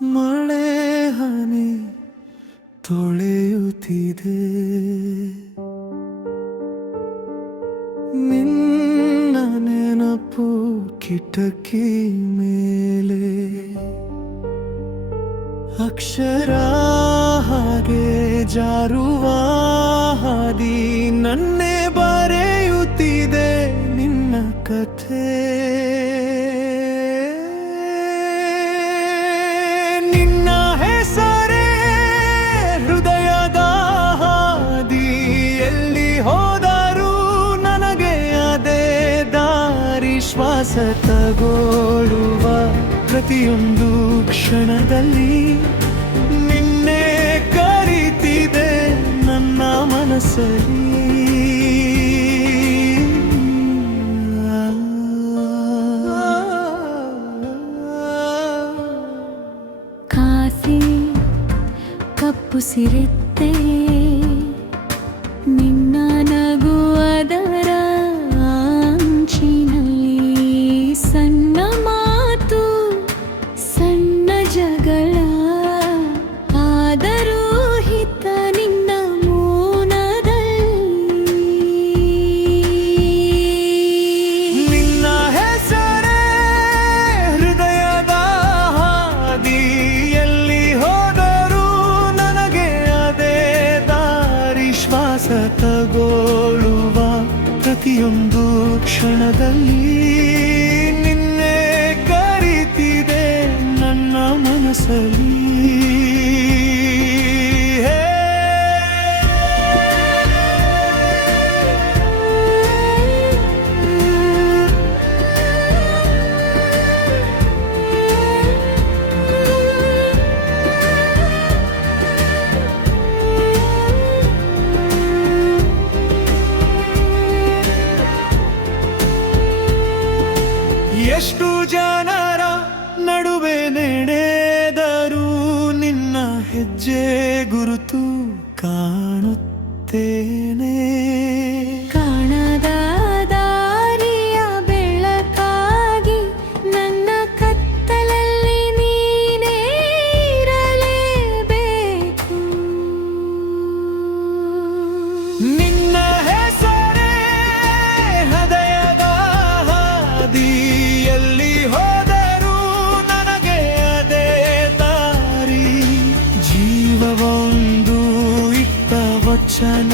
ಮಳೆ ಹನಿ ತೊಳೆಯುತ್ತಿದೆ, ನಿನ್ನ ನೆನಪು ಕಿಟಕಿ ಮೇಲೆ ಅಕ್ಷರ ಹಾಗೆ ಜಾರುವ ಹಾದಿ, ನನ್ನೇ ಬರೆಯುತ್ತಿದೆ ನಿನ್ನ ಕಥೆ. ನಿನ್ನ ಹೆಸರೇ ಹೃದಯದ ಹಾದಿ, ಎಲ್ಲಿ ಹೋದರೂ ನನಗೆ ಅದೇ ದಾರಿ. ಶ್ವಾಸ ತಗೊಳ್ಳುವ ಪ್ರತಿಯೊಂದು ಕ್ಷಣದಲ್ಲಿ ನಿನ್ನೆ ಕರೀತಿದೆ ನನ್ನ ಮನಸ್ಸಲ್ಲಿ. ಕಾಸಿ ಕಪ್ಪು ಸಿರುತ್ತೆ ನಿನ್ನ ನಗುವದರ ಅಂಚಿನಲ್ಲಿ. ಸಣ್ಣ ಮಾತು ಸಣ್ಣ ಜಗಳ ಆದರೂ ಹಿತ ನಿನ್ನ ಮೌನದಲ್ಲಿ. ನಿನ್ನ ಹೆಸರೇ ಹೃದಯದ ಹಾದಿ, ಎಲ್ಲಿ ಹೋದರೂ ನನಗೆ ಅದೇ ದಾರಿ. ಶ್ವಾಸ ತಗೊಳ್ಳುವ ಪ್ರತಿಯೊಂದು ಕ್ಷಣದಲ್ಲಿ ನಿನ್ನೆ ಕರೀತಿದೆ ನನ್ನ ಮನಸ್ಸಲ್ಲಿ. ಎಷ್ಟು ಜನರ ನಡುವೆ ನಡೆದರೂ ನಿನ್ನ ಹೆಜ್ಜೆ ಗುರುತು ಕಾಣುತ್ತೇನೆ. ಕಾಣದ ದಾರಿಯ ಬೆಳಕಾಗಿ ನನ್ನ ಕತ್ತಲಲ್ಲಿ ನೀನೇ ಇರಲೇಬೇಕು. ನಿನ್ನ ಹೆಸರೇ ಹೃದಯದ ಹಾದಿ, ಎಲ್ಲಿ ಹೋದರೂ ನನಗೆ ಅದೇ ದಾರಿ. ಜೀವವೊಂದು ಇಟ್ಟ ವಚನ